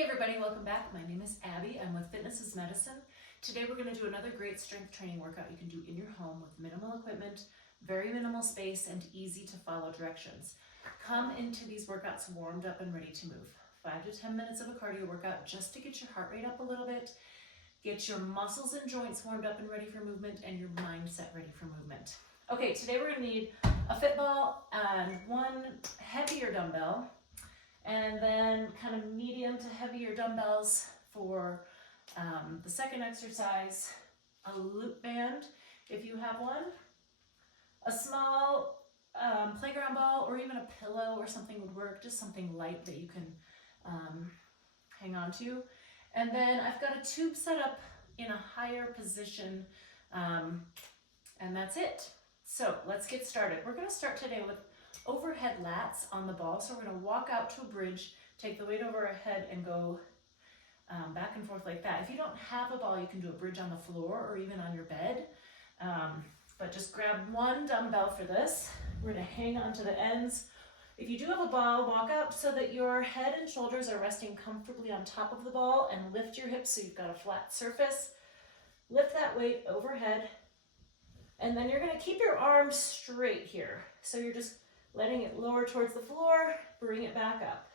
Hey everybody, welcome back. My name is Abby. I'm with Fitness is Medicine. Today we're going to do another great strength training workout you can do in your home with minimal equipment, very minimal space, and easy to follow directions. Come into these workouts warmed up and ready to move. 5 to 10 minutes of a cardio workout just to get your heart rate up a little bit, get your muscles and joints warmed up and ready for movement, and your mindset ready for movement. Okay, today we're going to need a fit ball and one heavier dumbbell, and then kind of medium to heavier dumbbells for the second exercise, a loop band if you have one, a small playground ball, or even a pillow or something would work, just something light that you can hang on to. And then I've got a tube set up in a higher position, and that's it. So let's get started. We're going to start today with overhead lats on the ball. So we're going to walk out to a bridge, take the weight over our head, and go back and forth like that. If you don't have a ball, you can do a bridge on the floor or even on your bed. But just grab one dumbbell for this. We're going to hang onto the ends. If you do have a ball, walk out so that your head and shoulders are resting comfortably on top of the ball, and lift your hips so you've got a flat surface. Lift that weight overhead, and then you're going to keep your arms straight here. So you're just letting it lower towards the floor, bring it back up.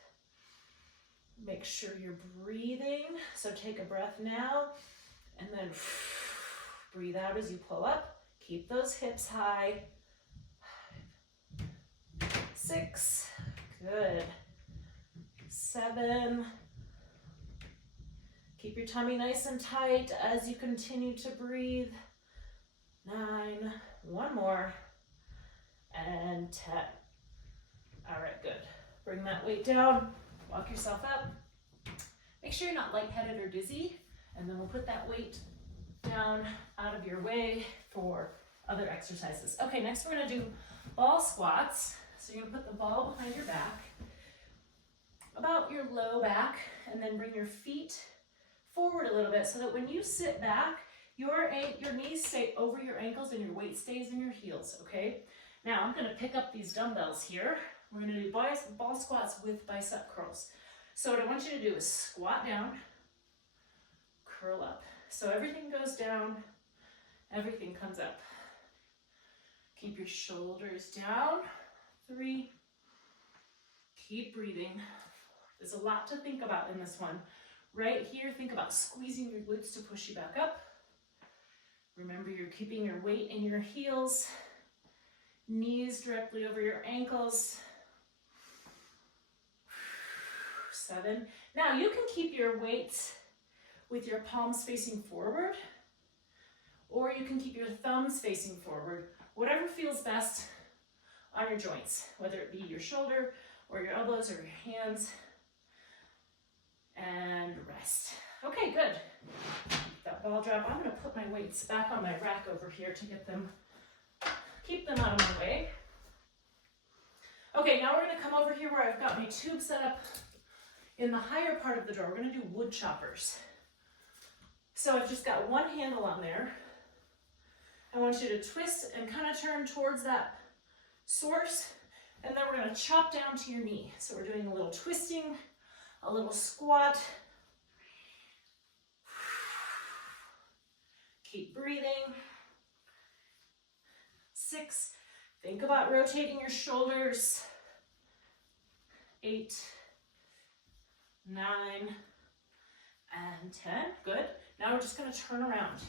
Make sure you're breathing. So take a breath now, and then breathe out as you pull up. Keep those hips high. 5, 6, good. 7. Keep your tummy nice and tight as you continue to breathe. 9, one more, and 10. All right, good. Bring that weight down, walk yourself up. Make sure you're not lightheaded or dizzy, and then we'll put that weight down out of your way for other exercises. Okay, next we're gonna do ball squats. So you're gonna put the ball behind your back, about your low back, and then bring your feet forward a little bit so that when you sit back, your knees stay over your ankles and your weight stays in your heels, okay? Now I'm gonna pick up these dumbbells here. We're gonna do ball squats with bicep curls. So what I want you to do is squat down, curl up. So everything goes down, everything comes up. Keep your shoulders down. 3. Keep breathing. There's a lot to think about in this one. Right here, think about squeezing your glutes to push you back up. Remember, you're keeping your weight in your heels, knees directly over your ankles. 7. Now you can keep your weights with your palms facing forward, or you can keep your thumbs facing forward, whatever feels best on your joints, whether it be your shoulder or your elbows or your hands. And rest. Okay, good. That ball drop. I'm going to put my weights back on my rack over here to keep them out of my way. Okay, now we're going to come over here where I've got my tube set up in the higher part of the door. We're going to do wood choppers. So I've just got one handle on there. I want you to twist and kind of turn towards that source, and then we're going to chop down to your knee. So we're doing a little twisting, a little squat. Keep breathing. 6. Think about rotating your shoulders. 8, 9, and 10. Good. Now we're just going to turn around.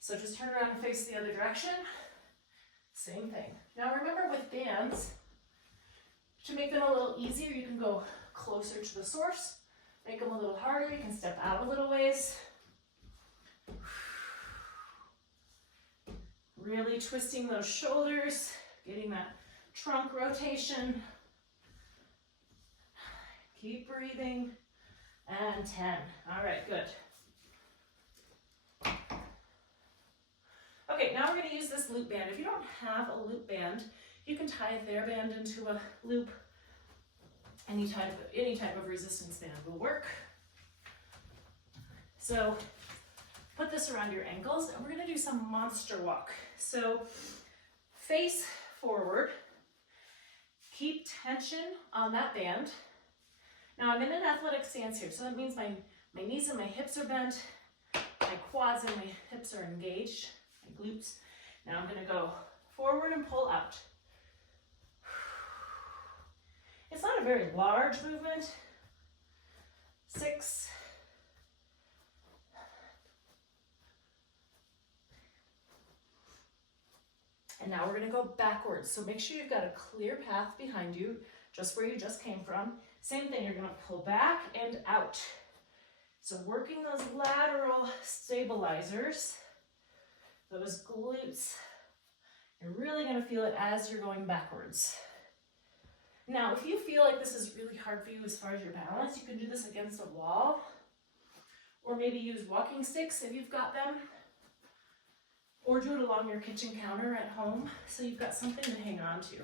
So just turn around and face the other direction. Same thing. Now remember, with bands, to make them a little easier, you can go closer to the source, make them a little harder. You can step out a little ways. Really twisting those shoulders, getting that trunk rotation. Keep breathing. And 10. All right, good. Okay, now we're going to use this loop band. If you don't have a loop band, you can tie a TheraBand into a loop. Any type of resistance band will work. So put this around your ankles, and we're going to do some monster walk. So face forward, keep tension on that band. Now I'm in an athletic stance here, so that means my knees and my hips are bent, my quads and my hips are engaged, my glutes. Now I'm gonna go forward and pull out. It's not a very large movement. 6, and now we're gonna go backwards. So make sure you've got a clear path behind you, just where you just came from. Same thing, you're gonna pull back and out. So working those lateral stabilizers, those glutes, you're really gonna feel it as you're going backwards. Now, if you feel like this is really hard for you as far as your balance, you can do this against a wall, or maybe use walking sticks if you've got them, or do it along your kitchen counter at home so you've got something to hang on to.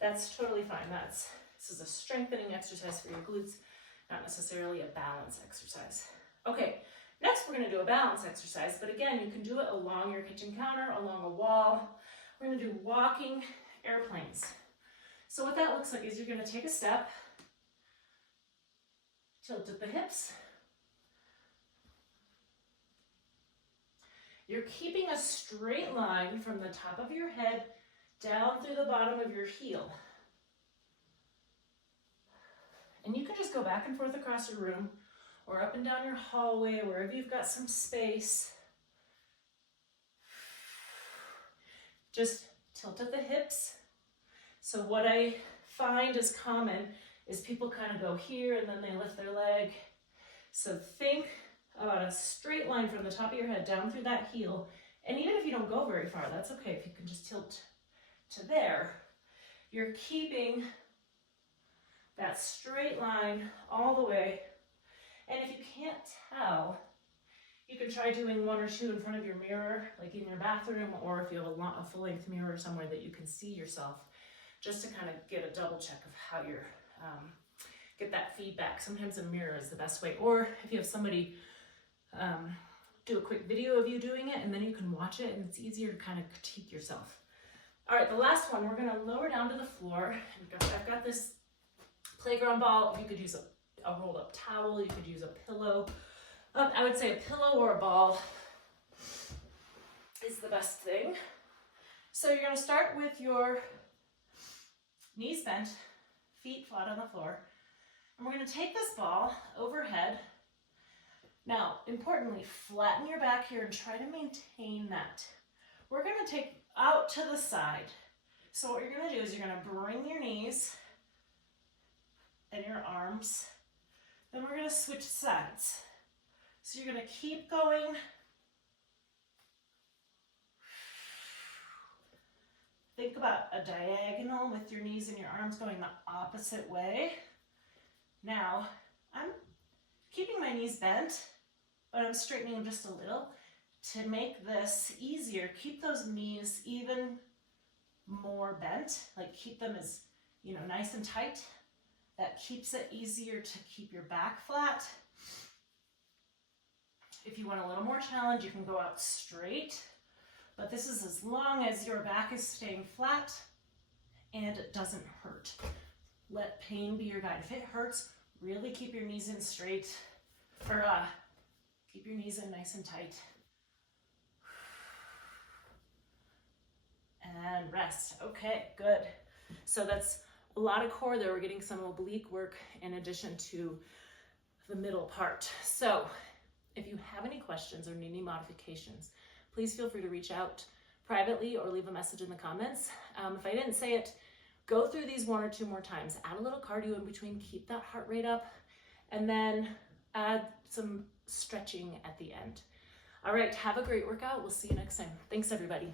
That's totally fine. This is a strengthening exercise for your glutes, not necessarily a balance exercise. Okay, next we're gonna do a balance exercise, but again, you can do it along your kitchen counter, along a wall. We're gonna do walking airplanes. So what that looks like is you're gonna take a step, tilt at the hips. You're keeping a straight line from the top of your head down through the bottom of your heel. And you can just go back and forth across your room or up and down your hallway, wherever you've got some space. Just tilt at the hips. So what I find is common is people kind of go here and then they lift their leg. So think about a straight line from the top of your head down through that heel. And even if you don't go very far, that's okay. If you can just tilt to there, you're keeping that straight line all the way. And if you can't tell, you can try doing 1 or 2 in front of your mirror, like in your bathroom, or if you have a full-length mirror somewhere that you can see yourself, just to kind of get a double check of how you're, get that feedback. Sometimes a mirror is the best way, or if you have somebody do a quick video of you doing it, and then you can watch it, and it's easier to kind of critique yourself. All right, the last one, we're gonna lower down to the floor. I've got this playground ball. You could use a rolled up towel, you could use a pillow. I would say a pillow or a ball is the best thing. So you're gonna start with your knees bent, feet flat on the floor. And we're gonna take this ball overhead. Now, importantly, flatten your back here and try to maintain that. We're gonna take out to the side. So what you're gonna do is you're gonna bring your knees and your arms. Then we're gonna switch sides. So you're gonna keep going. Think about a diagonal with your knees and your arms going the opposite way. Now, I'm keeping my knees bent, but I'm straightening them just a little to make this easier. Keep those knees even more bent, like keep them as, nice and tight. That keeps it easier to keep your back flat. If you want a little more challenge, you can go out straight, but this is as long as your back is staying flat and it doesn't hurt. Let pain be your guide. If it hurts, really keep your knees in straight, or keep your knees in nice and tight. And rest. Okay, good. So that's a lot of core there. We're getting some oblique work in addition to the middle part. So if you have any questions or need any modifications, please feel free to reach out privately or leave a message in the comments. If I didn't say it, go through these 1 or 2 more times. Add a little cardio in between, keep that heart rate up, and then add some stretching at the end. All right, have a great workout. We'll see you next time. Thanks, everybody.